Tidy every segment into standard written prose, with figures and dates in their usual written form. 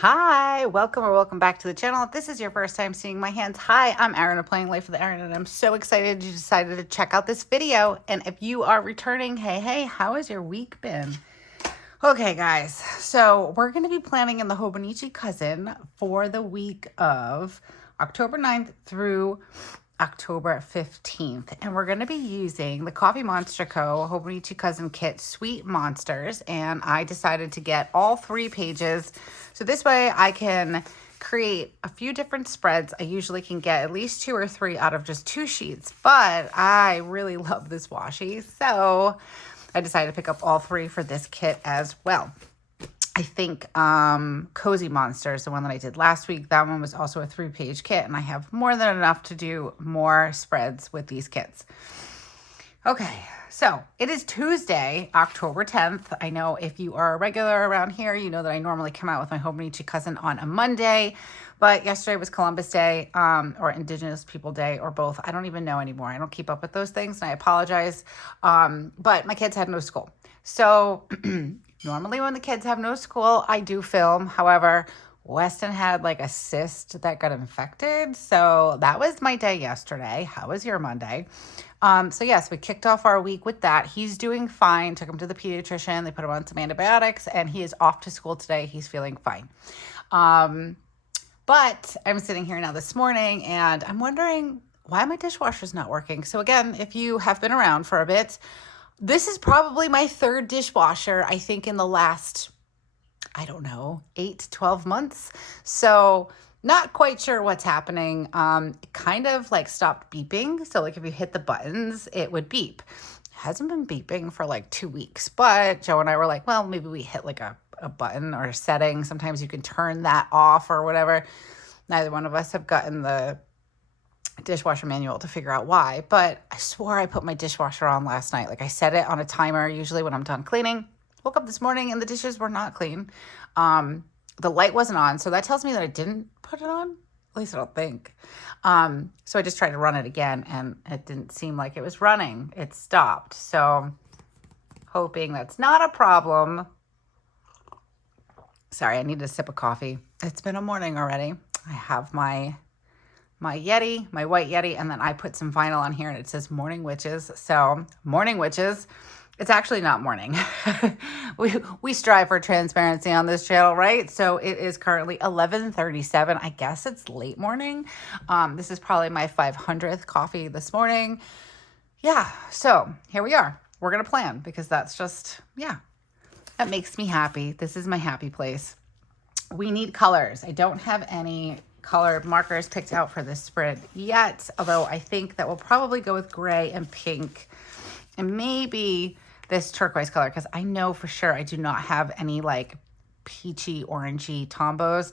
Hi, welcome back to the channel. If this is your first time seeing my hands, hi, I'm Erin of Planning Life with Erin, and I'm so excited you decided to check out this video. And if you are returning, hey, how has your week been? Okay, guys, so we're going to be planning in the Hobonichi Cousin for the week of October 9th through October 15th. And we're going to be using the TheCoffeeMonsterzco Hobonichi Cousin Kit Sweet Monsters. And I decided to get all 3 pages. So this way I can create a few different spreads. I usually can get at least 2 or 3 out of just 2 sheets, but I really love this washi. So I decided to pick up all 3 for this kit as well. I think Cozy Monsters, the one that I did last week, that one was also a 3-page kit, and I have more than enough to do more spreads with these kits. Okay, so it is Tuesday, October 10th. I know if you are a regular around here, you know that I normally come out with my Hobonichi Cousin on a Monday, but yesterday was Columbus Day or Indigenous People Day or both. I don't even know anymore. I don't keep up with those things, and I apologize, but my kids had no school. So normally when the kids have no school, I do film. However, Weston had like a cyst that got infected. So that was my day yesterday. How was your Monday? So yes, we kicked off our week with that. He's doing fine. Took him to the pediatrician. They put him on some antibiotics and he is off to school today. He's feeling fine. But I'm sitting here now this morning and I'm wondering why my dishwasher's not working. So again, if you have been around for a bit, this is probably my 3rd dishwasher, I think, in the last, I don't know, 8 to 12 months. So not quite sure what's happening. It kind of like stopped beeping. So like if you hit the buttons, it would beep. It hasn't been beeping for like 2 weeks, but Joe and I were like, well, maybe we hit like a button or a setting. Sometimes you can turn that off or whatever. Neither one of us have gotten the dishwasher manual to figure out why, but I swore I put my dishwasher on last night. Like I set it on a timer usually when I'm done cleaning. Woke up this morning and the dishes were not clean. The light wasn't on, so that tells me that I didn't put it on. At least I don't think. So I just tried to run it again and it didn't seem like it was running. It stopped. So hoping that's not a problem. Sorry, I need a sip of coffee. It's been a morning already. I have my Yeti, my white Yeti, and then I put some vinyl on here and it says Morning Witches. So Morning Witches, it's actually not morning. we strive for transparency on this channel, right? So it is currently 11:37. I guess it's late morning. This is probably my 500th coffee this morning. Yeah, so here we are. We're going to plan because that's just, yeah, that makes me happy. This is my happy place. We need colors. I don't have any color markers picked out for this spread yet, although I think that we'll probably go with gray and pink and maybe this turquoise color because I know for sure I do not have any like peachy orangey tombos.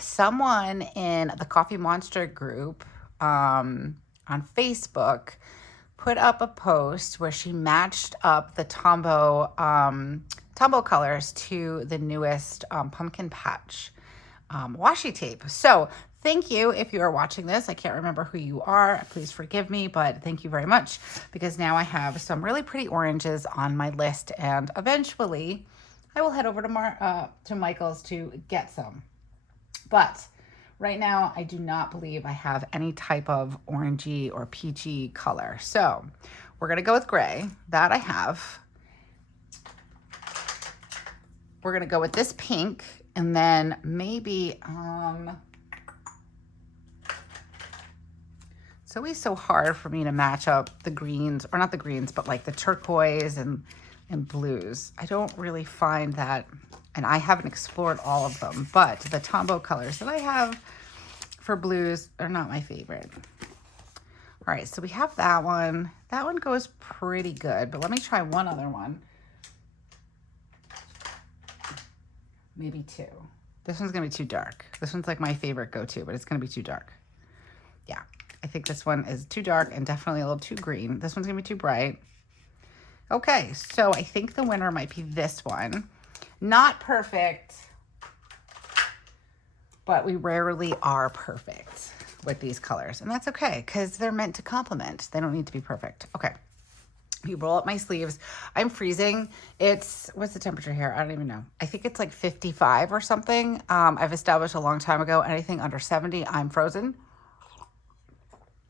Someone in the Coffee Monster group on Facebook put up a post where she matched up the Tombow colors to the newest pumpkin patch washi tape. So thank you if you are watching this. I can't remember who you are. Please forgive me, but thank you very much because now I have some really pretty oranges on my list and eventually I will head over to Michael's to get some. But right now I do not believe I have any type of orangey or peachy color. So we're going to go with gray. That I have. We're going to go with this pink. And then maybe, it's always so hard for me to match up the greens, or not the greens, but like the turquoise and blues. I don't really find that, and I haven't explored all of them, but the Tombow colors that I have for blues are not my favorite. All right, so we have that one. That one goes pretty good, but let me try one other one. Maybe 2. This one's going to be too dark. This one's like my favorite go-to, but it's going to be too dark. Yeah, I think this one is too dark and definitely a little too green. This one's going to be too bright. Okay, so I think the winner might be this one. Not perfect, but we rarely are perfect with these colors. And that's okay because they're meant to complement. They don't need to be perfect. Okay, You roll up my sleeves. I'm freezing. What's the temperature here? I don't even know. I think it's like 55 or something. I've established a long time ago, anything under 70, I'm frozen.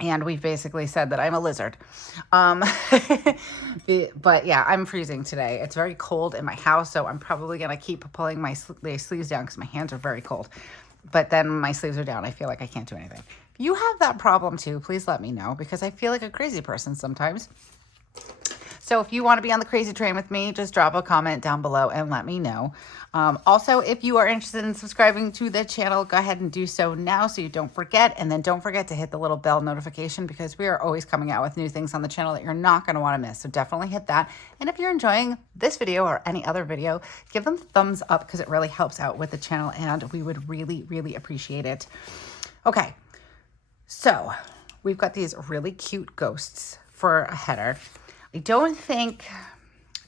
And we've basically said that I'm a lizard. But yeah, I'm freezing today. It's very cold in my house, so I'm probably going to keep pulling my sleeves down because my hands are very cold. But then my sleeves are down. I feel like I can't do anything. If you have that problem too, please let me know because I feel like a crazy person sometimes. So if you want to be on the crazy train with me, just drop a comment down below and let me know. Also, if you are interested in subscribing to the channel, go ahead and do so now so you don't forget. And then don't forget to hit the little bell notification because we are always coming out with new things on the channel that you're not going to want to miss. So definitely hit that. And if you're enjoying this video or any other video, give them thumbs up because it really helps out with the channel and we would really, really appreciate it. Okay, so we've got these really cute ghosts for a header. I don't think,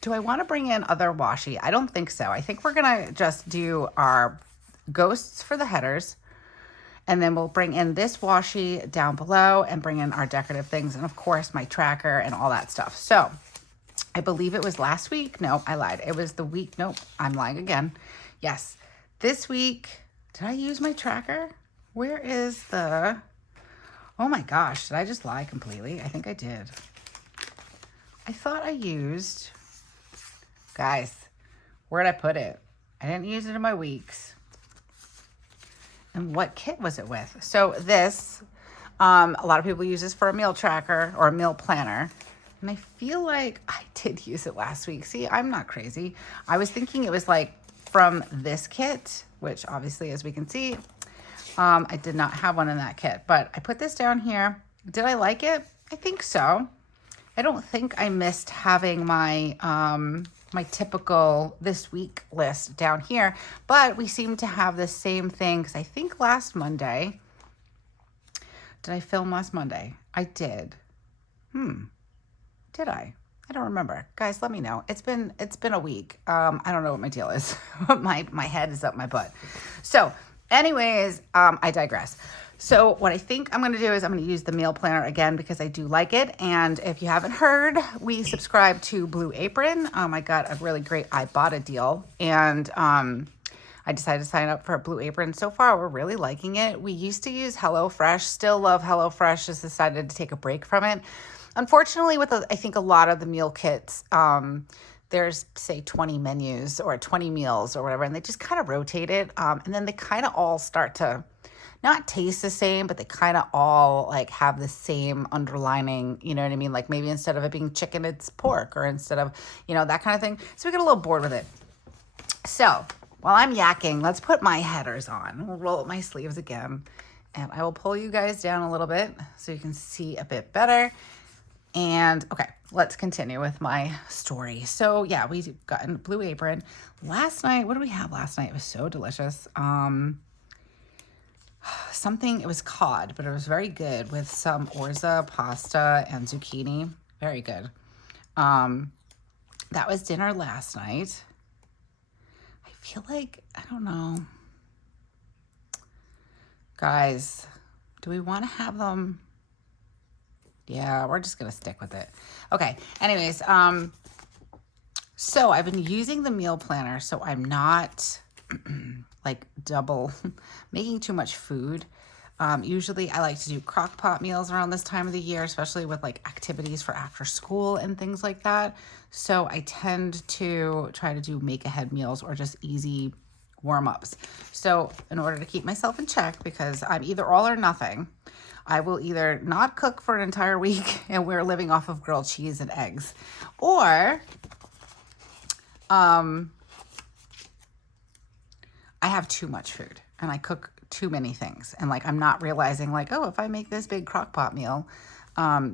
do I want to bring in other washi? I don't think so. I think we're going to just do our ghosts for the headers. And then we'll bring in this washi down below and bring in our decorative things. And of course, my tracker and all that stuff. So I believe it was last week. No, I lied. It was the week. Nope, I'm lying again. Yes, this week. Did I use my tracker? Where is the, oh my gosh, did I just lie completely? I think I did. I thought I used, guys, where'd I put it? I didn't use it in my weeks. And what kit was it with? So this, a lot of people use this for a meal tracker or a meal planner. And I feel like I did use it last week. See, I'm not crazy. I was thinking it was like from this kit, which obviously, as we can see, I did not have one in that kit. But I put this down here. Did I like it? I think so. I don't think I missed having my my typical this week list down here, but we seem to have the same thing because I think last Monday, did I film last Monday? I did. Did I? I don't remember. Guys, let me know. It's been a week. I don't know what my deal is. my head is up my butt. So anyways, I digress. So what I think I'm going to do is I'm going to use the meal planner again because I do like it. And if you haven't heard, we subscribe to Blue Apron. I got a really great Ibotta deal and I decided to sign up for Blue Apron. So far, we're really liking it. We used to use HelloFresh, still love HelloFresh, just decided to take a break from it. Unfortunately, with I think a lot of the meal kits, there's say 20 menus or 20 meals or whatever, and they just kind of rotate it. And then they kind of all start to not taste the same, but they kind of all like have the same underlining, you know what I mean? Like maybe instead of it being chicken, it's pork or instead of, you know, that kind of thing. So we get a little bored with it. So while I'm yakking, let's put my headers on. We'll roll up my sleeves again and I will pull you guys down a little bit so you can see a bit better. And okay, let's continue with my story. So yeah, we got in Blue Apron last night. What did we have last night? It was so delicious. It was cod, but it was very good with some orza pasta and zucchini. Very good. That was dinner last night. I feel like, I don't know. Guys, do we want to have them? Yeah, we're just going to stick with it. Okay. Anyways, so I've been using the meal planner, so I'm not like double making too much food. Usually I like to do crock pot meals around this time of the year, especially with like activities for after school and things like that. So I tend to try to do make ahead meals or just easy warm-ups. So in order to keep myself in check, because I'm either all or nothing, I will either not cook for an entire week and we're living off of grilled cheese and eggs, or I have too much food and I cook too many things. And like, I'm not realizing like, oh, if I make this big crock pot meal,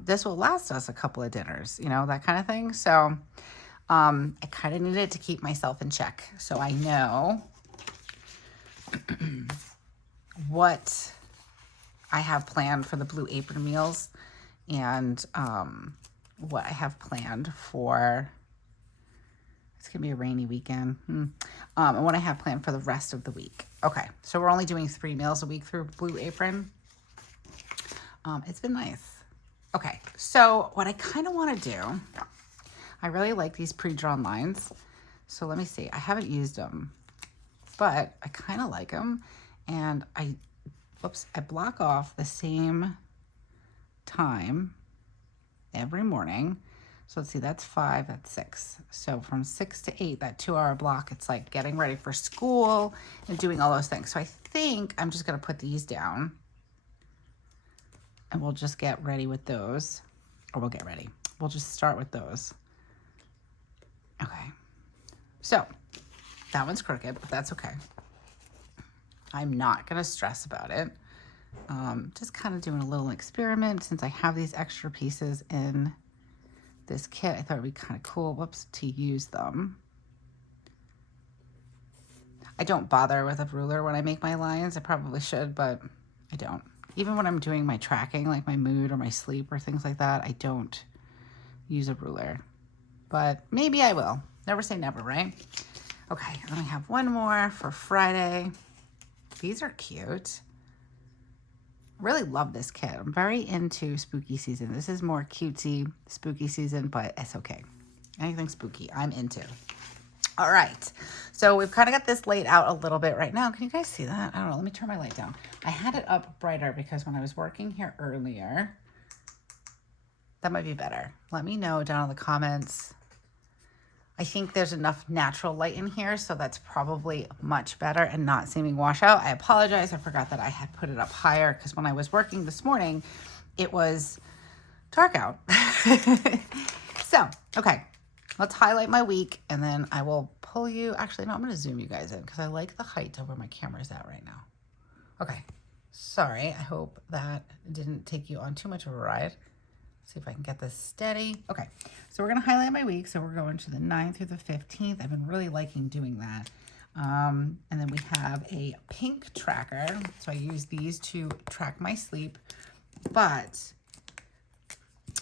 this will last us a couple of dinners, you know, that kind of thing. So I kind of needed to keep myself in check. So I know what I have planned for the Blue Apron meals and what I have planned for, it's going to be a rainy weekend, and what I have planned for the rest of the week. Okay, so we're only doing 3 meals a week through Blue Apron. It's been nice. Okay, so what I kind of want to do I really like these pre-drawn lines. So let me see. I haven't used them, but I kind of like them. And I block off the same time every morning. So let's see, that's 5, that's 6. So from 6 to 8, that 2-hour block, it's like getting ready for school and doing all those things. So I think I'm just going to put these down and we'll just get ready with those. Or we'll get ready. We'll just start with those. Okay. So that one's crooked, but that's okay. I'm not going to stress about it. Just kind of doing a little experiment since I have these extra pieces in this kit. I thought it'd be kind of cool, to use them. I don't bother with a ruler when I make my lines. I probably should, but I don't. Even when I'm doing my tracking, like my mood or my sleep or things like that, I don't use a ruler. But maybe I will. Never say never, right? Okay, and then I have one more for Friday. These are cute. Really love this kit. I'm very into spooky season. This is more cutesy spooky season, but it's okay. Anything spooky, I'm into. All right, so we've kind of got this laid out a little bit right now. Can you guys see that? I don't know, let me turn my light down. I had it up brighter because when I was working here earlier, that might be better. Let me know down in the comments. I think there's enough natural light in here, so that's probably much better and not seeming wash out. I apologize. I forgot that I had put it up higher because when I was working this morning, it was dark out. So, okay, let's highlight my week and then I will pull you. Actually, no, I'm going to zoom you guys in because I like the height of where my camera's at right now. Okay, sorry. I hope that didn't take you on too much of a ride. See if I can get this steady. Okay, so we're gonna highlight my week. So we're going to the 9th through the 15th. I've been really liking doing that. And then we have a pink tracker. So I use these to track my sleep. But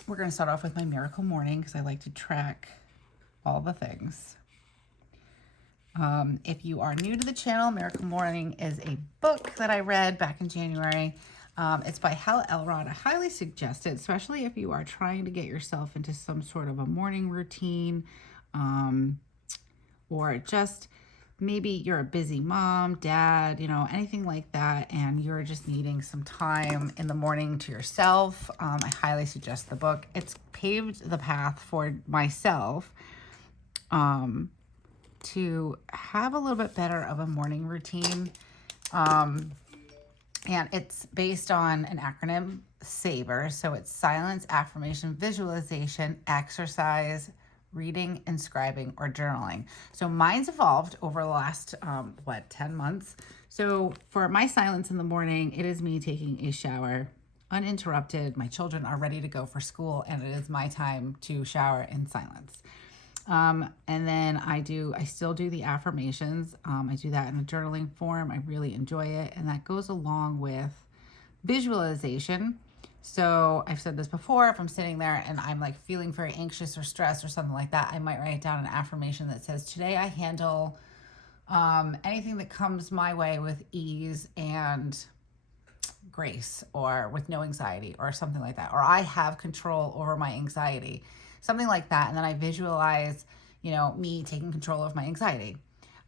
we're gonna start off with my miracle morning because I like to track all the things. If you are new to the channel, Miracle Morning is a book that I read back in January. It's by Hal Elrod. I highly suggest it, especially if you are trying to get yourself into some sort of a morning routine, or just maybe you're a busy mom, dad, you know, anything like that, and you're just needing some time in the morning to yourself. I highly suggest the book. It's paved the path for myself to have a little bit better of a morning routine. And it's based on an acronym, SAVER. So it's silence, affirmation, visualization, exercise, reading, inscribing, or journaling. So mine's evolved over the last, 10 months. So for my silence in the morning, it is me taking a shower uninterrupted. My children are ready to go for school and it is my time to shower in silence. And then I still do the affirmations. I do that in a journaling form. I really enjoy it. And that goes along with visualization. So I've said this before, if I'm sitting there and I'm like feeling very anxious or stressed or something like that, I might write down an affirmation that says, today I handle anything that comes my way with ease and grace, or with no anxiety, or something like that. Or I have control over my anxiety. Something like that. And then I visualize, me taking control of my anxiety.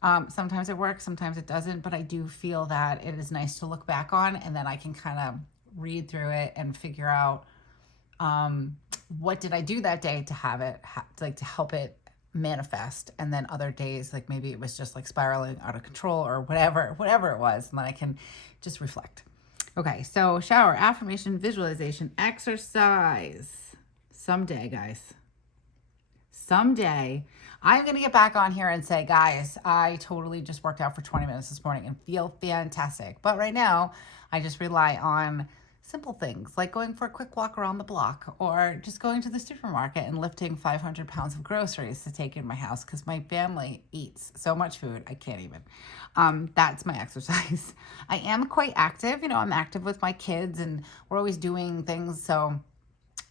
Sometimes it works, sometimes it doesn't, but I do feel that it is nice to look back on, and then I can kind of read through it and figure out what did I do that day to have it, to help it manifest. And then other days, like maybe it was just like spiraling out of control or whatever it was, and then I can just reflect. Okay, so shower, affirmation, visualization, exercise. Someday, guys. Someday, I'm going to get back on here and say, guys, I totally just worked out for 20 minutes this morning and feel fantastic. But right now, I just rely on simple things like going for a quick walk around the block, or just going to the supermarket and lifting 500 pounds of groceries to take in my house because my family eats so much food, I can't even. That's my exercise. I am quite active. I'm active with my kids and we're always doing things. So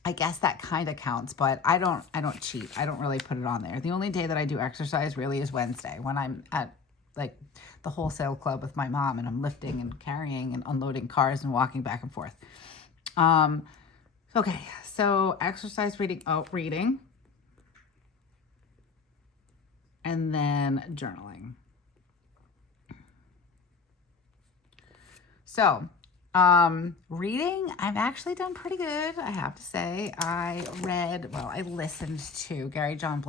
I guess that kind of counts, but I don't cheat. I don't really put it on there. The only day that I do exercise really is Wednesday, when I'm at like the wholesale club with my mom and I'm lifting and carrying and unloading cars and walking back and forth. Okay, so exercise, reading. and then journaling. So, reading, I've actually done pretty good, I have to say. I listened to Gary John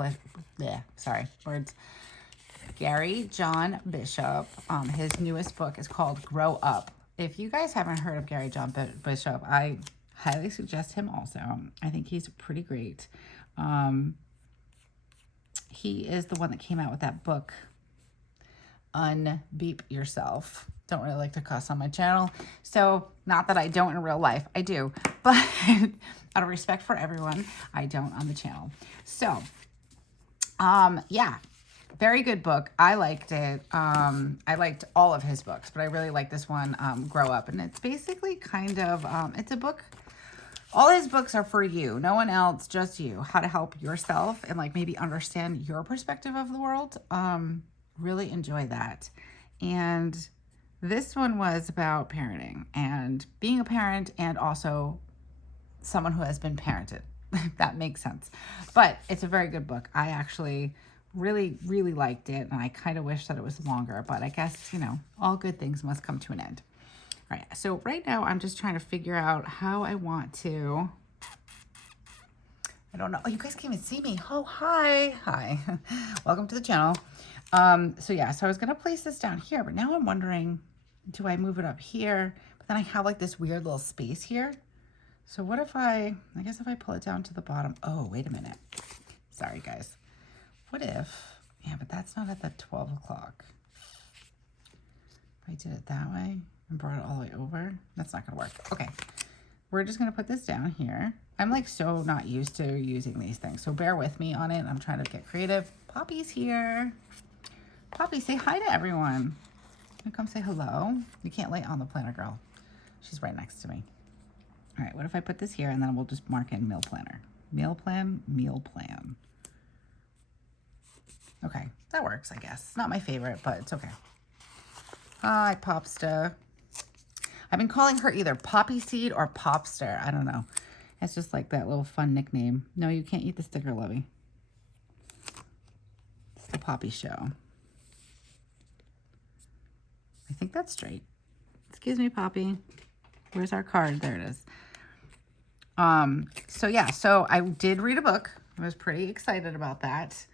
Bishop. His newest book is called Grow Up. If you guys haven't heard of Gary John Bishop, I highly suggest him also. I think he's pretty great. He is the one that came out with that book, Unbeep Yourself. Don't really like to cuss on my channel. So, not that I don't in real life. I do. But out of respect for everyone, I don't on the channel. So, yeah. Very good book. I liked it. I liked all of his books, but I really like this one, Grow Up. And it's basically kind of, it's a book. All his books are for you. No one else, just you. How to help yourself and like maybe understand your perspective of the world. Really enjoy that. And this one was about parenting and being a parent and also someone who has been parented. That makes sense. But it's a very good book. I actually really, really liked it. And I kind of wish that it was longer. But I guess, you know, all good things must come to an end. All right. So right now I'm just trying to figure out how I want to... I don't know. Oh, you guys can't even see me. Oh, hi. Hi. Welcome to the channel. So yeah, so I was going to place this down here, but now I'm wondering, do I move it up here? But then I have like this weird little space here. So what if I guess if I pull it down to the bottom, oh, wait a minute. Sorry guys. What if, yeah, but that's not at the 12 o'clock. If I did it that way and brought it all the way over, that's not going to work. Okay. We're just going to put this down here. I'm like so not used to using these things. So bear with me on it. I'm trying to get creative. Poppy's here. Poppy, say hi to everyone. You come say hello. You can't lay on the planner, girl. She's right next to me. All right, what if I put this here and then we'll just mark in meal planner. Meal plan, meal plan. Okay, that works, I guess. It's not my favorite, but it's okay. Hi, Popsta. I've been calling her either Poppy Seed or Popster. I don't know. It's just like that little fun nickname. No, you can't eat the sticker, Lovey. It's the Poppy Show. I think that's straight. Excuse me, Poppy. Where's our card? There it is. So yeah, so I did read a book. I was pretty excited about that.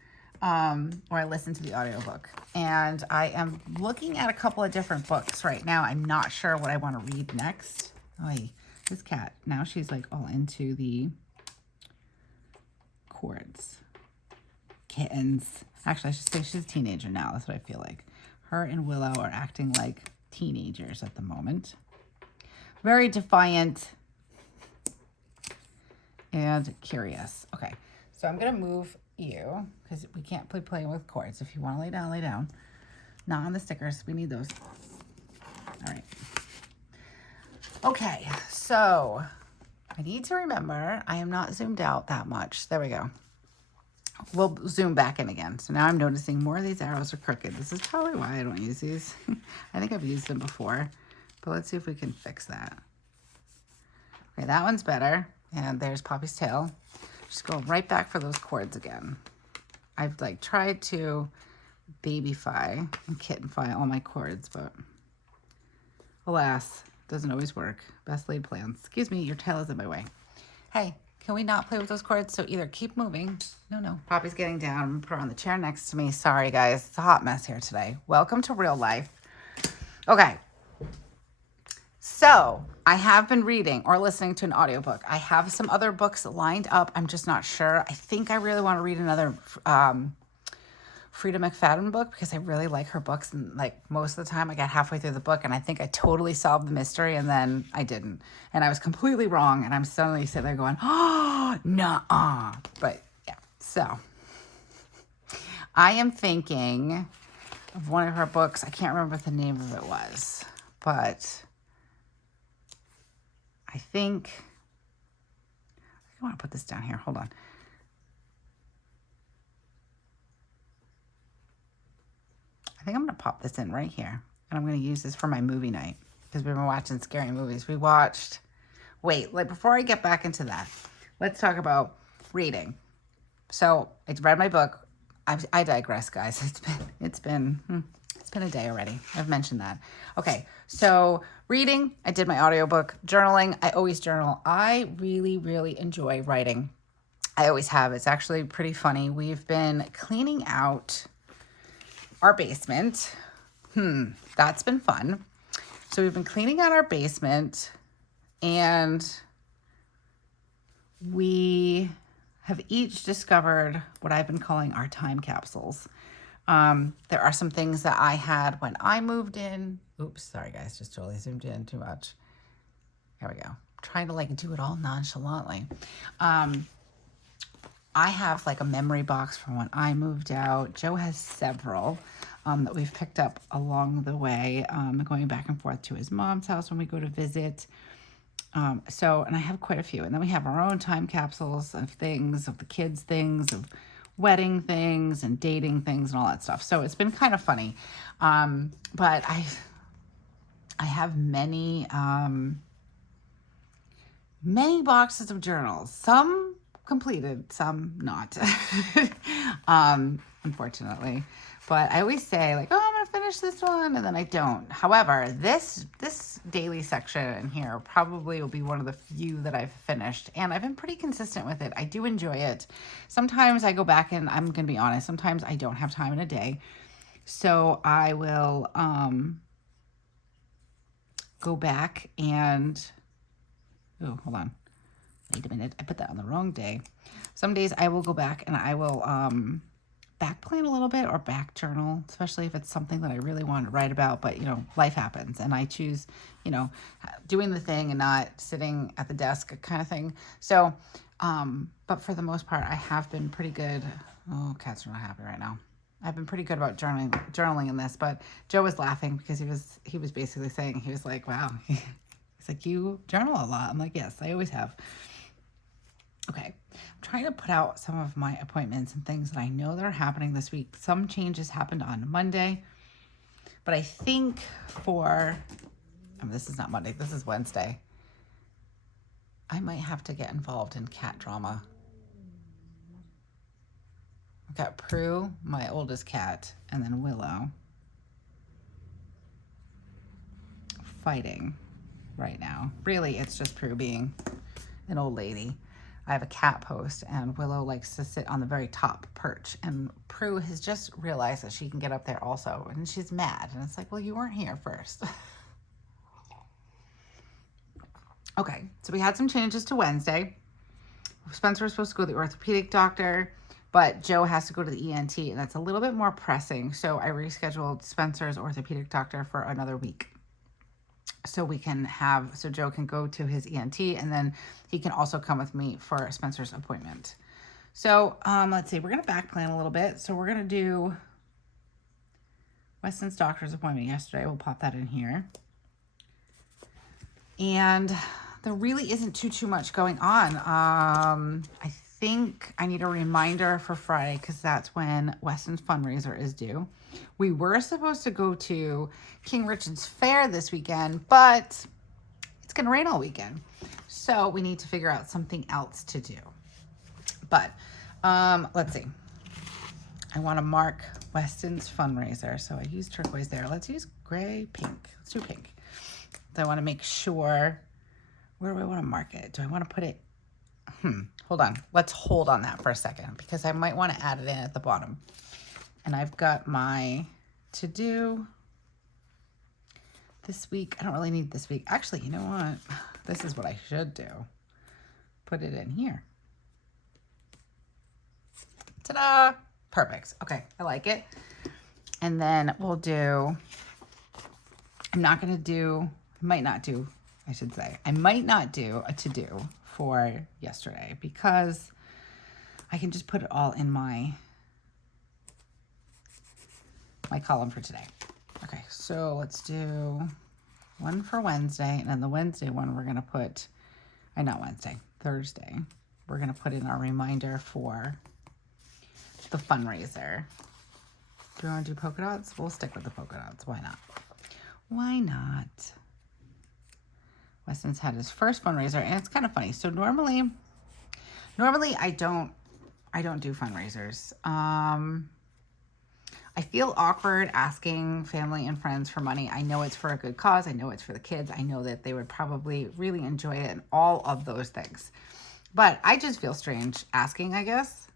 Or I listened to the audiobook. And I am looking at a couple of different books right now. I'm not sure what I want to read next. Oh, this cat. Now she's like all into the cords. Kittens. Actually, I should say she's a teenager now. That's what I feel like. Her and Willow are acting like teenagers at the moment. Very defiant and curious. Okay, so I'm going to move you because we can't play playing with cords. If you want to lay down, lay down. Not on the stickers. We need those. All right. Okay, so I need to remember I am not zoomed out that much. There we go. We'll zoom back in again. So now I'm noticing more of these arrows are crooked. This is probably why I don't use these. I think I've used them before, but let's see if we can fix that. Okay, that one's better. And there's Poppy's tail. Just go right back for those cords again. I've like tried to babyfy and kittenfy all my cords, but alas, doesn't always work. Best laid plans. Excuse me, your tail is in my way. Hey. Can we not play with those cords? So either keep moving. No. Poppy's getting down. I'm gonna put her on the chair next to me. Sorry, guys. It's a hot mess here today. Welcome to real life. Okay. So I have been reading or listening to an audiobook. I have some other books lined up. I'm just not sure. I think I really want to read another Frida McFadden book because I really like her books. And like most of the time I got halfway through the book and I think I totally solved the mystery and then I didn't. And I was completely wrong. And I'm suddenly sitting there going, oh, nuh-uh. But yeah, so I am thinking of one of her books. I can't remember what the name of it was, but I think I want to put this down here. Hold on. I think I'm going to pop this in right here. And I'm going to use this for my movie night. Because we've been watching scary movies. We watched... Wait, like before I get back into that, let's talk about reading. So, I read my book. I digress, guys. It's been a day already. I've mentioned that. Okay, so reading, I did my audiobook. Journaling, I always journal. I really, really enjoy writing. I always have. It's actually pretty funny. We've been cleaning out our basement. That's been fun. So we've been cleaning out our basement, and we have each discovered what I've been calling our time capsules. There are some things that I had when I moved in. Oops, sorry guys, just totally zoomed in too much. Here we go. I'm trying to like do it all nonchalantly. I have like a memory box from when I moved out. Joe has several that we've picked up along the way, going back and forth to his mom's house when we go to visit. And I have quite a few. And then we have our own time capsules of things, of the kids' things, of wedding things and dating things and all that stuff. So it's been kind of funny. But I have many boxes of journals, some completed, some not, unfortunately. But I always say like, oh, I'm going to finish this one, and then I don't. However, this daily section in here probably will be one of the few that I've finished, and I've been pretty consistent with it. I do enjoy it. Sometimes I go back, and I'm going to be honest, sometimes I don't have time in a day. So I will go back and, oh, hold on. Wait a minute, I put that on the wrong day. Some days I will go back and I will back plan a little bit or back journal, especially if it's something that I really want to write about, but you know, life happens and I choose, you know, doing the thing and not sitting at the desk kind of thing. So, but for the most part, I have been pretty good. Oh, cats are not happy right now. I've been pretty good about journaling in this, but Joe was laughing because he was basically saying, he was like, wow, he's like, you journal a lot. I'm like, yes, I always have. Okay, I'm trying to put out some of my appointments and things that I know that are happening this week. Some changes happened on Monday, but I think this is not Monday, this is Wednesday. I might have to get involved in cat drama. I've got Prue, my oldest cat, and then Willow fighting right now. Really, it's just Prue being an old lady. I have a cat post, and Willow likes to sit on the very top perch, and Prue has just realized that she can get up there also, and she's mad, and it's like, well, you weren't here first. Okay, so we had some changes to Wednesday. Spencer was supposed to go to the orthopedic doctor, but Joe has to go to the ENT, and that's a little bit more pressing, so I rescheduled Spencer's orthopedic doctor for another week. So Joe can go to his ENT, and then he can also come with me for Spencer's appointment. So let's see, we're going to back plan a little bit. So we're going to do Weston's doctor's appointment yesterday. We'll pop that in here. And there really isn't too much going on. I think I need a reminder for Friday because that's when Weston's fundraiser is due. We were supposed to go to King Richard's Fair this weekend, but it's going to rain all weekend. So we need to figure out something else to do. But let's see. I want to mark Weston's fundraiser. So I used turquoise there. Let's use gray, pink. Let's do pink. So I want to make sure, where do I want to mark it? Do I want to put it? Hold on. Let's hold on that for a second because I might want to add it in at the bottom. And I've got my to-do this week. I don't really need this week. Actually, you know what? This is what I should do. Put it in here. Ta-da! Perfect. Okay, I like it. And then we'll do, I might not do a to-do for yesterday because I can just put it all in my column for today. Okay, so let's do one for Wednesday, and then the Wednesday one we're going to put, Thursday, we're going to put in our reminder for the fundraiser. Do you want to do polka dots? We'll stick with the polka dots. Why not? Why not? Weston's had his first fundraiser, and it's kind of funny. So normally I don't do fundraisers. I feel awkward asking family and friends for money. I know it's for a good cause. I know it's for the kids. I know that they would probably really enjoy it and all of those things. But I just feel strange asking, I guess,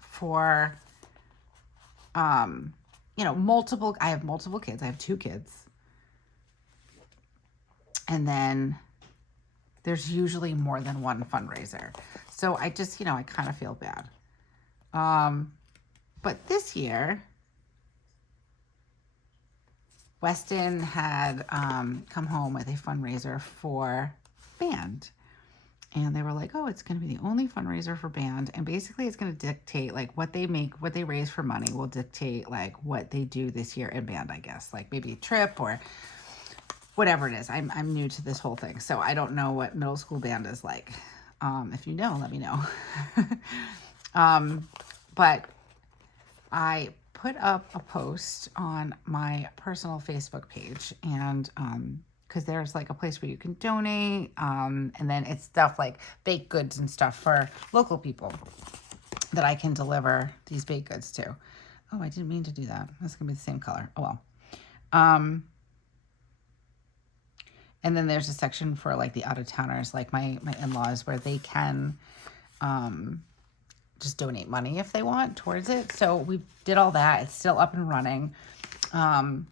for, you know, I have multiple kids. I have 2 kids. And then there's usually more than one fundraiser. So I just, you know, I kind of feel bad. But this year, Weston had come home with a fundraiser for band. And they were like, oh, it's going to be the only fundraiser for band. And basically it's going to dictate like what they make, what they raise for money will dictate like what they do this year in band, I guess. Like maybe a trip or whatever it is. I'm new to this whole thing. So I don't know what middle school band is like. If you know, let me know. But I put up a post on my personal Facebook page and, because there's like a place where you can donate, and then it's stuff like baked goods and stuff for local people that I can deliver these baked goods to. Oh, I didn't mean to do that. That's gonna be the same color. Oh well. And then there's a section for like the out-of-towners, like my in-laws, where they can just donate money if they want towards it. So we did all that. It's still up and running. And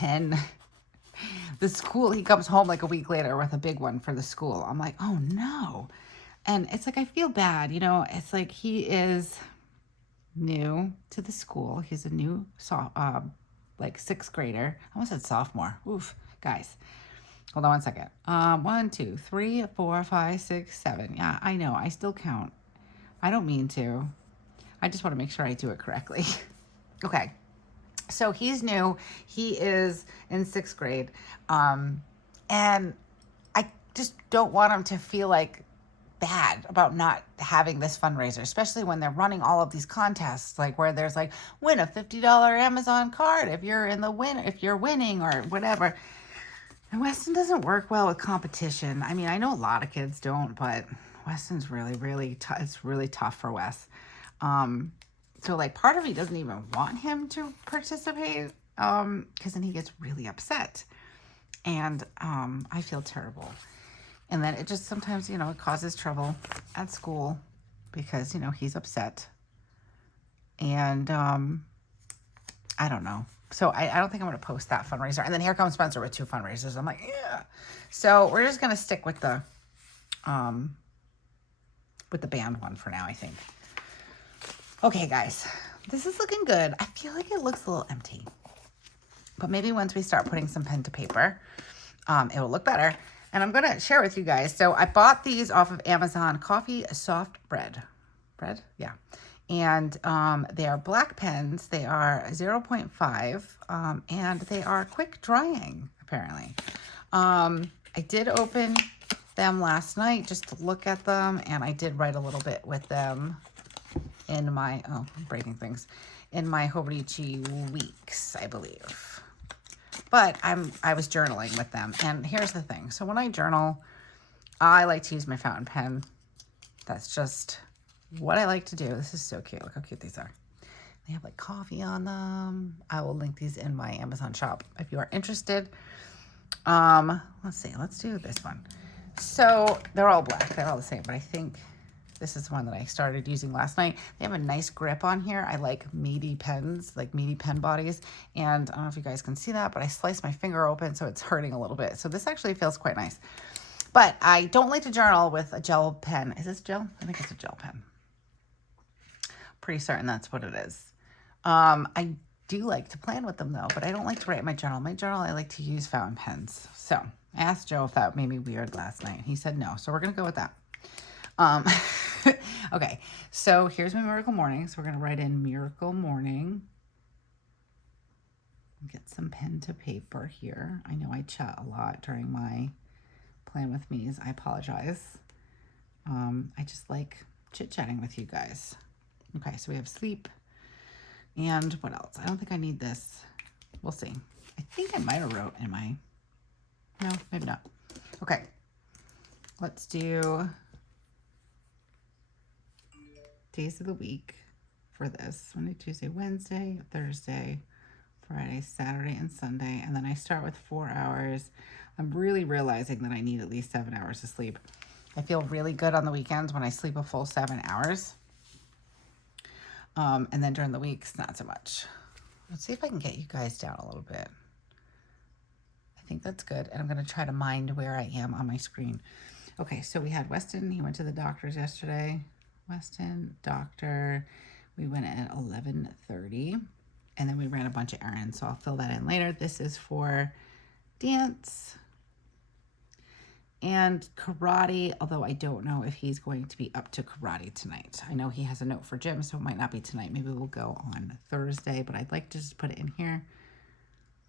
then the school, he comes home like a week later with a big one for the school. I'm like, oh no. And it's like, I feel bad, you know, it's like he is new to the school. He's a new, like 6th grader. I almost said sophomore. Oof, guys. Hold on one second. 1, 2, 3, 4, 5, 6, 7. Yeah, I know. I still count. I don't mean to. I just want to make sure I do it correctly. Okay. So he's new. He is in 6th grade. And I just don't want him to feel like bad about not having this fundraiser, especially when they're running all of these contests, like where there's like, win a $50 Amazon card if you're in the win, if you're winning or whatever. And Weston doesn't work well with competition. I mean, I know a lot of kids don't, but Weston's really, really tough. It's really tough for Wes. So like part of me doesn't even want him to participate, because then he gets really upset and, I feel terrible. And then it just sometimes, you know, it causes trouble at school because, you know, he's upset and, I don't know. So I don't think I'm going to post that fundraiser. And then here comes Spencer with 2 fundraisers. I'm like, yeah. So we're just going to stick with the band one for now, I think. Okay, guys, this is looking good. I feel like it looks a little empty, but maybe once we start putting some pen to paper, it will look better. And I'm going to share with you guys. So I bought these off of Amazon, coffee soft bread. Yeah. And they are black pens. They are 0.5, and they are quick drying, apparently. I did open them last night just to look at them, and I did write a little bit with them in my, oh, I'm breaking things, in my Hobonichi weeks, I believe. But I was journaling with them, and here's the thing. So when I journal, I like to use my fountain pen. That's just what I like to do. This is so cute. Look how cute these are. They have like coffee on them. I will link these in my Amazon shop if you are interested. Let's see. Let's do this one. So they're all black. They're all the same, but I think this is one that I started using last night. They have a nice grip on here. I like meaty pens, like meaty pen bodies. And I don't know if you guys can see that, but I sliced my finger open, so it's hurting a little bit. So this actually feels quite nice. But I don't like to journal with a gel pen. Is this gel? I think it's a gel pen. Pretty certain that's what it is. I do like to plan with them though, but I don't like to write in my journal. My journal, I like to use fountain pens. So I asked Joe if that made me weird last night. He said no, so we're going to go with that. Okay, so here's my miracle morning. So we're going to write in miracle morning. Get some pen to paper here. I know I chat a lot during my plan with me's. I apologize. I just like chit-chatting with you guys. Okay, so we have sleep. And what else? I don't think I need this. We'll see. I think I might have wrote in my... No, maybe not. Okay. Let's do days of the week for this. Monday, Tuesday, Wednesday, Thursday, Friday, Saturday, and Sunday. And then I start with 4 hours. I'm really realizing that I need at least 7 hours of sleep. I feel really good on the weekends when I sleep a full 7 hours. And then during the weeks, not so much. Let's see if I can get you guys down a little bit. I think that's good. And I'm going to try to mind where I am on my screen. Okay, so we had Weston. He went to the doctor's yesterday. Weston, doctor. We went at 11:30. And then we ran a bunch of errands, so I'll fill that in later. This is for dance and karate, although I don't know if he's going to be up to karate tonight. I know he has a note for gym, so it might not be tonight. Maybe we'll go on Thursday, but I'd like to just put it in here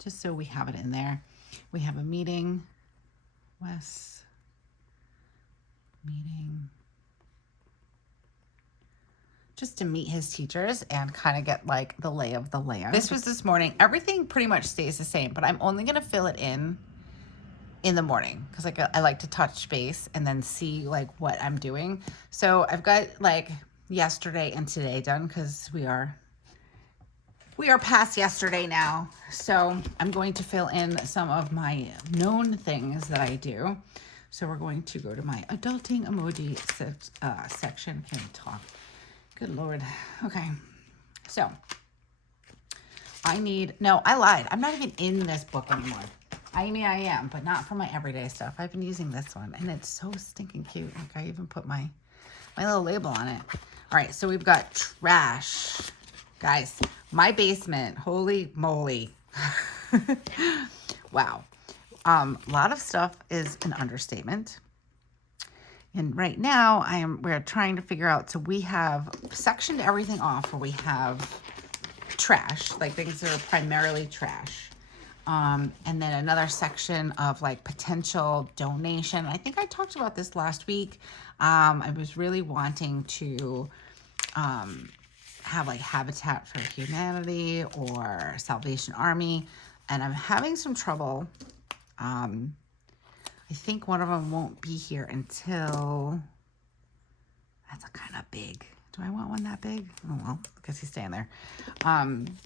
just so we have it in there. We have a meeting. Wes, meeting. Just to meet his teachers and kind of get like the lay of the land. This was this morning. Everything pretty much stays the same, but I'm only going to fill it in the morning because like I like to touch base and then see like what I'm doing. So I've got like yesterday and today done because we are past yesterday now. So I'm going to fill in some of my known things that I do. So we're going to go to my adulting emoji section. Can't talk. Good Lord. Okay. So I lied. I'm not even in this book anymore. I mean, I am, but not for my everyday stuff. I've been using this one and it's so stinking cute. Like I even put my little label on it. All right. So we've got trash. Guys, my basement, holy moly. Wow. A lot of stuff is an understatement. And right now we're trying to figure out, so we have sectioned everything off where we have trash, like things that are primarily trash. And then another section of like potential donation. I think I talked about this last week. I was really wanting to have like Habitat for Humanity or Salvation Army, and I'm having some trouble. I think one of them won't be here until, that's a kind of big. Do I want one that big? Oh, well, because he's staying there. Some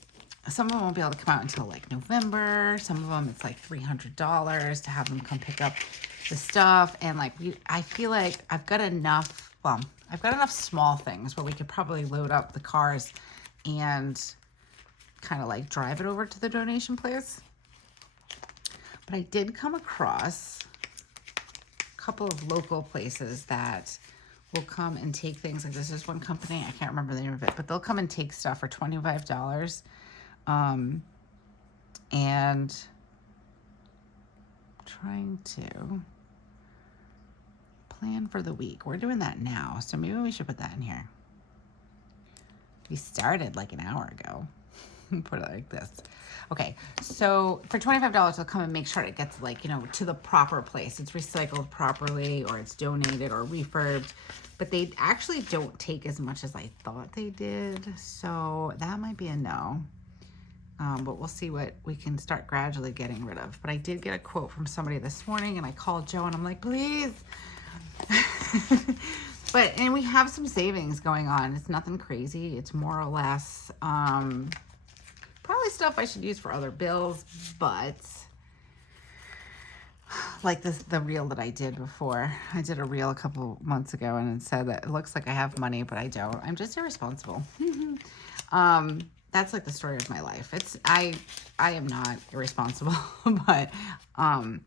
of them won't be able to come out until like November. Some of them, it's like $300 to have them come pick up the stuff. And like, I feel like I've got enough small things where we could probably load up the cars and kind of like drive it over to the donation place. But I did come across couple of local places that will come and take things. Like this is one company, I can't remember the name of it, but they'll come and take stuff for $25. And trying to plan for the week. We're doing that now, so maybe we should put that in here. We started like an hour ago. Put it like this. Okay, so for $25, they'll come and make sure it gets like, to the proper place. It's recycled properly, or it's donated or refurbed, but they actually don't take as much as I thought they did. So that might be a no. But we'll see what we can start gradually getting rid of. But I did get a quote from somebody this morning, and I called Joe and I'm like, please. And we have some savings going on. It's nothing crazy. It's more or less, probably stuff I should use for other bills, but like the reel that I did before. I did a reel a couple months ago and it said that it looks like I have money, but I don't. I'm just irresponsible. That's like the story of my life. I am not irresponsible, but I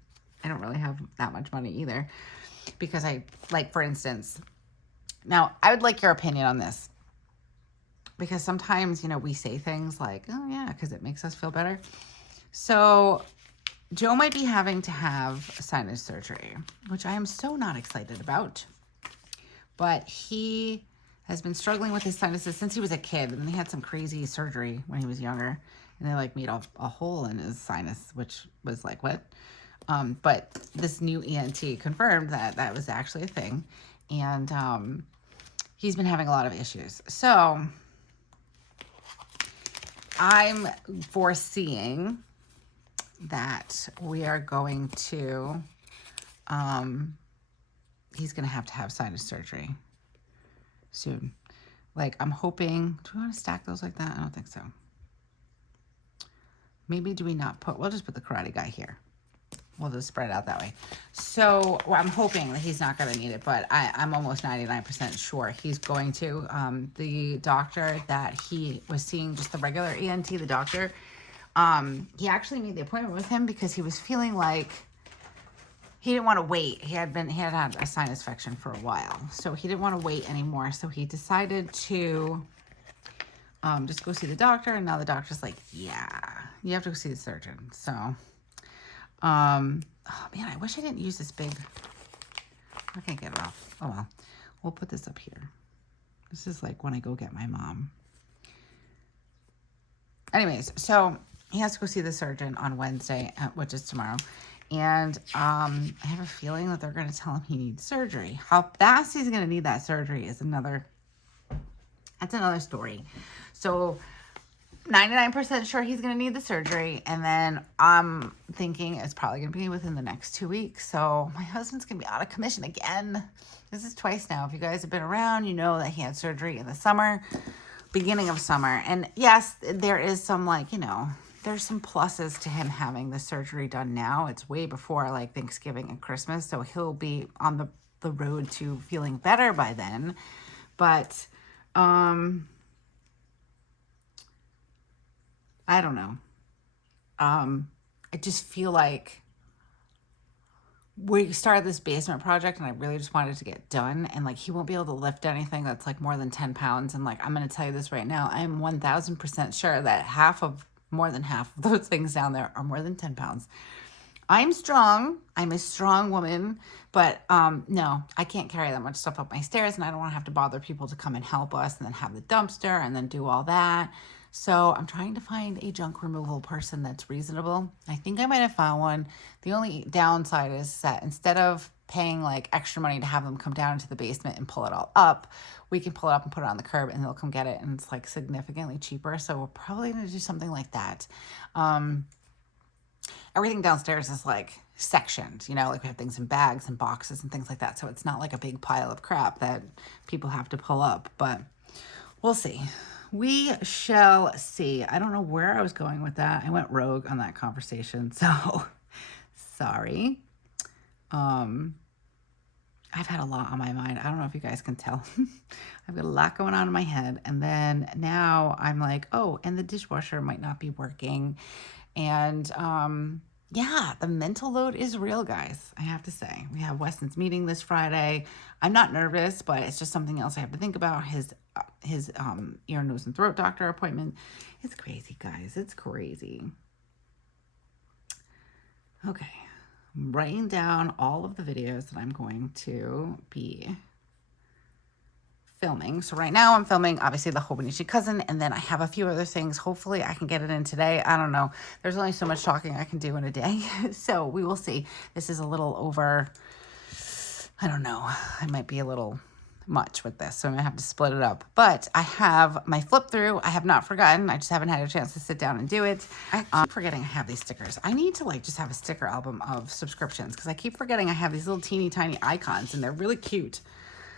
don't really have that much money either, because for instance, now I would like your opinion on this. Because sometimes, we say things like, oh yeah, because it makes us feel better. So Joe might be having to have sinus surgery, which I am so not excited about. But he has been struggling with his sinuses since he was a kid. And he had some crazy surgery when he was younger. And they like made a hole in his sinus, which was like, what? But this new ENT confirmed that that was actually a thing. And he's been having a lot of issues. So I'm foreseeing that we are going to, he's going to have sinus surgery soon. Like, I'm hoping, do we want to stack those like that? I don't think so. Maybe do we not put, we'll just put the karate guy here. We'll just spread it out that way. So well, I'm hoping that he's not going to need it, but I'm almost 99% sure he's going to. The doctor that he was seeing, just the regular ENT, the doctor, he actually made the appointment with him because he was feeling like he didn't want to wait. He had had a sinus infection for a while, so he didn't want to wait anymore. So he decided to just go see the doctor, and now the doctor's like, yeah, you have to go see the surgeon. So, oh man, I wish I didn't use this big, I can't get it off. Oh well, we'll put this up here. This is like when I go get my mom. Anyways, so he has to go see the surgeon on Wednesday, which is tomorrow. And I have a feeling that they're going to tell him he needs surgery. How fast he's going to need that surgery is another story. So 99% sure he's going to need the surgery. And then I'm thinking it's probably going to be within the next 2 weeks. So my husband's going to be out of commission again. This is twice now. If you guys have been around, you know that he had surgery in the summer, beginning of summer. And yes, there is some there's some pluses to him having the surgery done now. It's way before like Thanksgiving and Christmas. So he'll be on the road to feeling better by then. But I don't know. I just feel like we started this basement project and I really just wanted to get done, and like he won't be able to lift anything that's like more than 10 pounds. And like, I'm going to tell you this right now, I am 1000% sure that more than half of those things down there are more than 10 pounds. I'm strong. I'm a strong woman, but no, I can't carry that much stuff up my stairs, and I don't want to have to bother people to come and help us and then have the dumpster and then do all that. So I'm trying to find a junk removal person that's reasonable. I think I might have found one. The only downside is that instead of paying like extra money to have them come down into the basement and pull it all up, we can pull it up and put it on the curb and they'll come get it, and it's like significantly cheaper. So we're probably going to do something like that. Everything downstairs is like sectioned, like we have things in bags and boxes and things like that. So it's not like a big pile of crap that people have to pull up, but we'll see. We shall see. I don't know where I was going with that. I went rogue on that conversation, so sorry. I've had a lot on my mind. I don't know if you guys can tell. I've got a lot going on in my head. And then now I'm like, oh, and the dishwasher might not be working. And yeah, the mental load is real, guys. I have to say, we have Weston's meeting this Friday. I'm not nervous, but it's just something else I have to think about. His ear, nose, and throat doctor appointment. It's crazy, guys. It's crazy. Okay. I'm writing down all of the videos that I'm going to be filming. So right now I'm filming obviously the Hobonichi Cousin, and then I have a few other things. Hopefully I can get it in today. I don't know. There's only so much talking I can do in a day. So we will see. This is a little over, I don't know. I might be a little much with this, so I'm gonna have to split it up. But I have my flip through. I have not forgotten. I just haven't had a chance to sit down and do it. I keep forgetting I have these stickers. I need to like just have a sticker album of subscriptions, because I keep forgetting I have these little teeny tiny icons and they're really cute.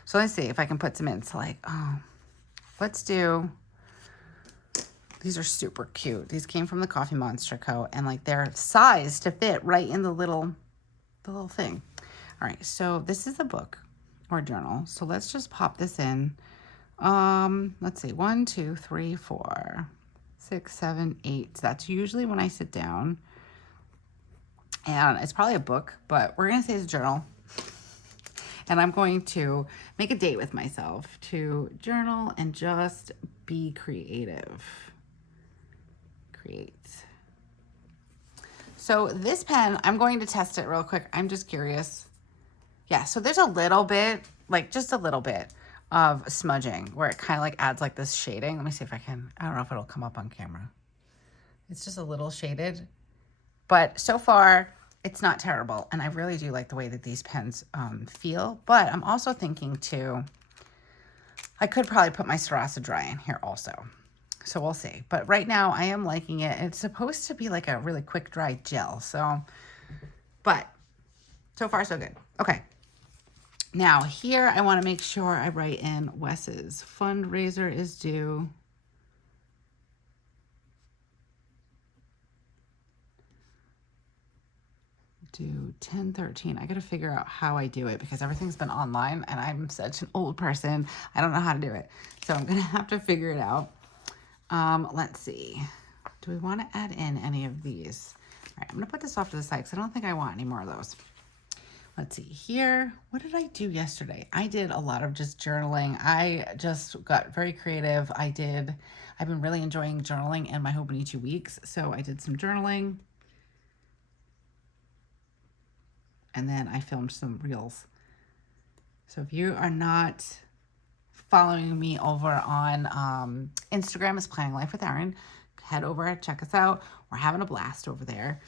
So let's see if I can put some in. So like, let's do, these are super cute. These came from TheCoffeeMonsterzco, and like they're sized to fit right in the little thing. All right, so this is a book or journal. So let's just pop this in. Let's see, 1, 2, 3, 4, 6, 7, 8. So that's usually when I sit down. And it's probably a book, but we're gonna say it's a journal. And I'm going to make a date with myself to journal and just be creative. Create. So this pen, I'm going to test it real quick. I'm just curious. Yeah, so there's a little bit, like just a little bit of smudging where it kind of like adds like this shading. Let me see if I can, I don't know if it'll come up on camera. It's just a little shaded, but so far it's not terrible. And I really do like the way that these pens feel, but I'm also thinking too, I could probably put my Sarasa Dry in here also. So we'll see. But right now I am liking it. It's supposed to be like a really quick dry gel. So, but so far so good. Okay. Now here, I want to make sure I write in Wes's fundraiser is due. Do 10/13. I got to figure out how I do it because everything's been online and I'm such an old person. I don't know how to do it. So I'm going to have to figure it out. Let's see. Do we want to add in any of these? All right, I'm going to put this off to the side because I don't think I want any more of those. Let's see here. What did I do yesterday? I did a lot of just journaling. I just got very creative. I've been really enjoying journaling in my Hobonichi weeks. So I did some journaling. And then I filmed some reels. So if you are not following me over on Instagram, it's Planning Life with Erin. Head over, check us out. We're having a blast over there.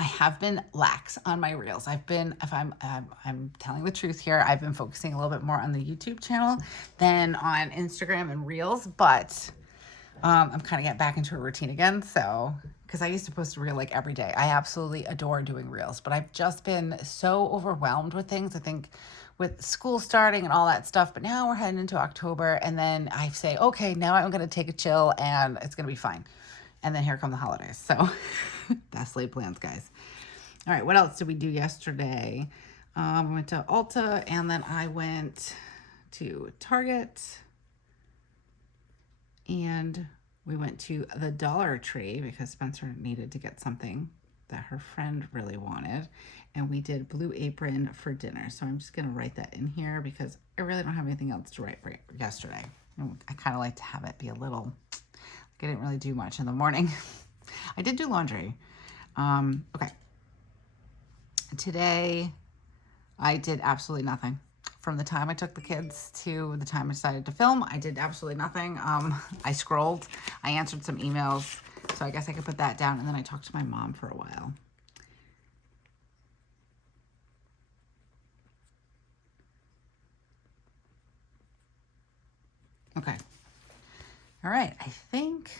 I have been lax on my reels. I'm telling the truth here, I've been focusing a little bit more on the YouTube channel than on Instagram and reels, but I'm kind of getting back into a routine again. So, because I used to post a reel like every day. I absolutely adore doing reels, but I've just been so overwhelmed with things. I think with school starting and all that stuff, but now we're heading into October and then I say, okay, now I'm going to take a chill and it's going to be fine. And then here come the holidays. So that's laid plans, guys. All right, what else did we do yesterday? I went to Ulta and then I went to Target and we went to the Dollar Tree because Spencer needed to get something that her friend really wanted. And we did Blue Apron for dinner. So I'm just going to write that in here because I really don't have anything else to write for yesterday. I kind of like to have it be a little... I didn't really do much in the morning. I did do laundry. Okay. Today, I did absolutely nothing. From the time I took the kids to the time I decided to film, I did absolutely nothing. I scrolled. I answered some emails. So I guess I could put that down. And then I talked to my mom for a while. Okay. All right, I think,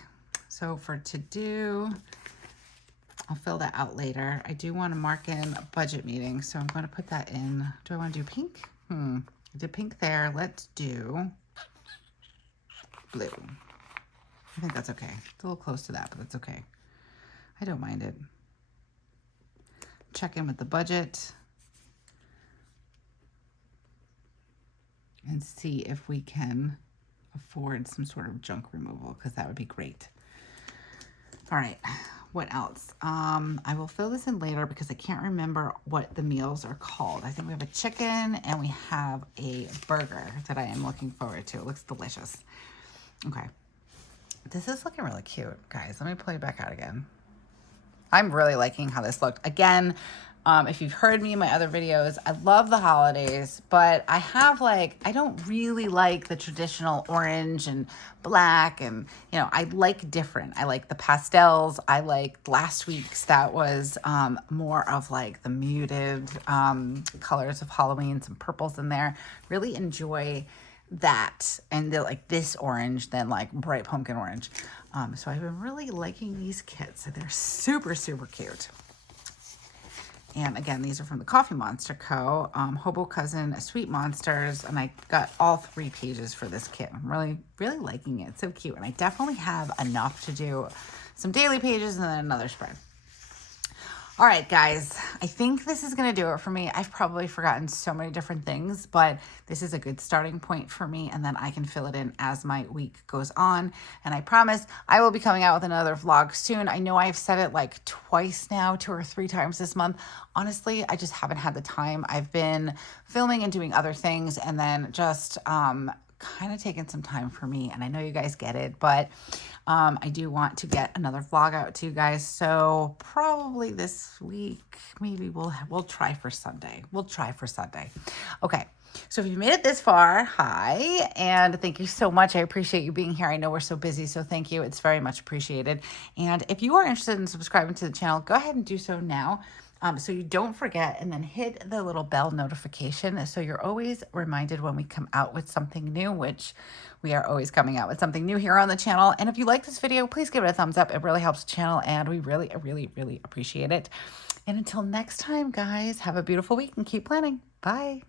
so for to do, I'll fill that out later. I do want to mark in a budget meeting, so I'm going to put that in. Do I want to do pink? I did pink there. Let's do blue. I think that's okay. It's a little close to that, but that's okay. I don't mind it. Check in with the budget and see if we can afford some sort of junk removal because that would be great. All right, what else? I will fill this in later because I can't remember what the meals are called. I think we have a chicken and we have a burger that I am looking forward to. It looks delicious. Okay, this is looking really cute, guys. Let me play it back out again. I'm really liking how this looked. Again, if you've heard me in my other videos, I love the holidays, but I don't really like the traditional orange and black and, I like different. I like the pastels. I like last week's that was more of like the muted colors of Halloween, some purples in there. Really enjoy that. And they're like this orange than like bright pumpkin orange. So I've been really liking these kits. They're super, super cute. And again, these are from the TheCoffeeMonsterzco, Hobonichi Cousin, Sweet Monsters, and I got all 3 pages for this kit. I'm really, really liking it. It's so cute, and I definitely have enough to do some daily pages and then another spread. All right, guys, I think this is going to do it for me. I've probably forgotten so many different things, but this is a good starting point for me, and then I can fill it in as my week goes on. And I promise I will be coming out with another vlog soon. I know I've said it like twice now, 2 or 3 times this month. Honestly, I just haven't had the time. I've been filming and doing other things, and then just kind of taking some time for me, and I know you guys get it, but I do want to get another vlog out to you guys, so probably this week, maybe we'll try for Sunday. We'll try for Sunday. Okay, so if you made it this far, hi, and thank you so much. I appreciate you being here. I know we're so busy, so thank you. It's very much appreciated. And if you are interested in subscribing to the channel, go ahead and do so now. So you don't forget, and then hit the little bell notification so you're always reminded when we come out with something new, which we are always coming out with something new here on the channel. And if you like this video, please give it a thumbs up. It really helps the channel, and we really, really, really appreciate it. And until next time, guys, have a beautiful week and keep planning. Bye.